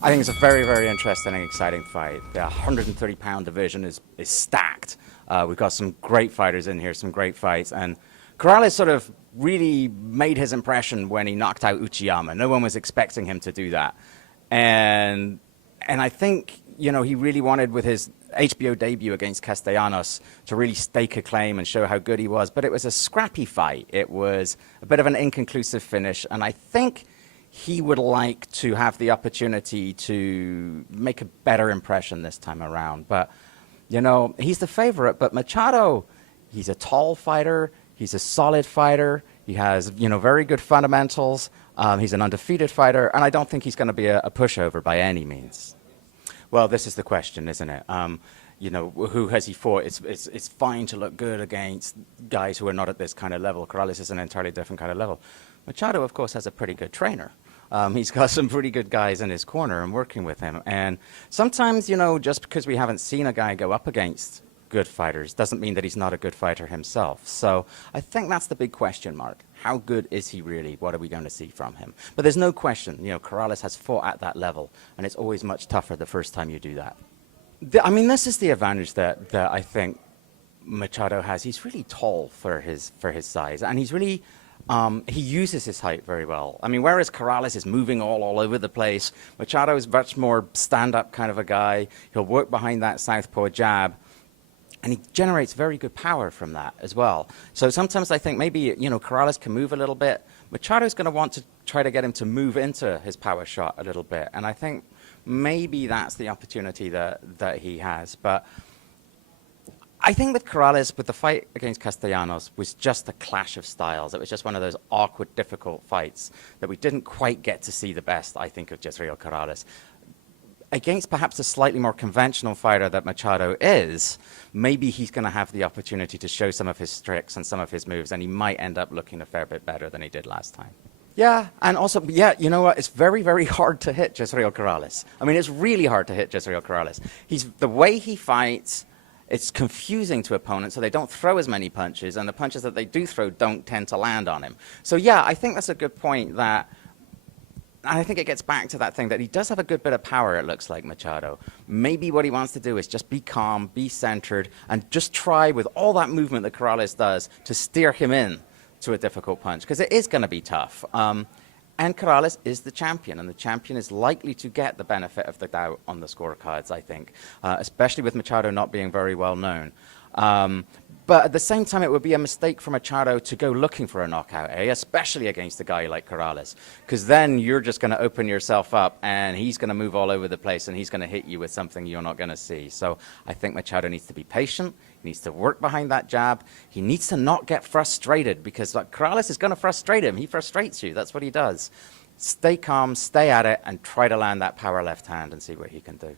I think it's a very, very interesting and exciting fight. The 130-pound division is stacked. We've got some great fighters in here, some great fights. And Corrales sort of really made his impression when he knocked out Uchiyama. No one was expecting him to do that. And I think, you know, he really wanted with his HBO debut against Castellanos to really stake a claim and show how good he was. But it was a scrappy fight. It was a bit of an inconclusive finish. And I think he would like to have the opportunity to make a better impression this time around. But, you know, he's the favorite. But Machado, he's a tall fighter. He's a solid fighter. He has, you know, very good fundamentals. He's an undefeated fighter. And I don't think he's going to be a pushover by any means. Well, this is the question, isn't it? You know, who has he fought? It's fine to look good against guys who are not at this kind of level. Corrales is an entirely different kind of level. Machado, of course, has a pretty good trainer. He's got some pretty good guys in his corner and working with him. And sometimes, you know, just because we haven't seen a guy go up against good fighters doesn't mean that he's not a good fighter himself. So I think that's the big question mark. How good is he really? What are we going to see from him? But there's no question, you know, Corrales has fought at that level, and it's always much tougher the first time you do that. I mean, this is the advantage that I think Machado has. He's really tall for his size, and he's really he uses his height very well. I mean, whereas Corrales is moving all over the place, Machado is much more stand-up kind of a guy. He'll work behind that southpaw jab, and he generates very good power from that as well. So sometimes I think maybe, you know, Corrales can move a little bit. Machado's going to want to try to get him to move into his power shot a little bit. And I think maybe that's the opportunity that he has. But I think with Corrales, with the fight against Castellanos, was just a clash of styles. It was just one of those awkward, difficult fights that we didn't quite get to see the best, I think, of Jezreel Corrales. Against perhaps a slightly more conventional fighter that Machado is, maybe he's going to have the opportunity to show some of his tricks and some of his moves, and he might end up looking a fair bit better than he did last time. Yeah, and also, yeah, you know what? It's very, very hard to hit Jezreel Corrales. I mean, it's really hard to hit Jezreel Corrales. The way he fights, it's confusing to opponents, so they don't throw as many punches, and the punches that they do throw don't tend to land on him. So, yeah, I think that's a good point that. And I think it gets back to that thing that he does have a good bit of power, it looks like, Machado. Maybe what he wants to do is just be calm, be centered, and just try with all that movement that Corrales does to steer him in to a difficult punch, because it is going to be tough. And Corrales is the champion, and the champion is likely to get the benefit of the doubt on the scorecards, I think, especially with Machado not being very well known. But at the same time, it would be a mistake for Machado to go looking for a knockout, especially against a guy like Corrales, because then you're just going to open yourself up, and he's going to move all over the place, and he's going to hit you with something you're not going to see. So I think Machado needs to be patient. He needs to work behind that jab. He needs to not get frustrated, because like, Corrales is going to frustrate him. He frustrates you. That's what he does. Stay calm, stay at it, and try to land that power left hand and see what he can do.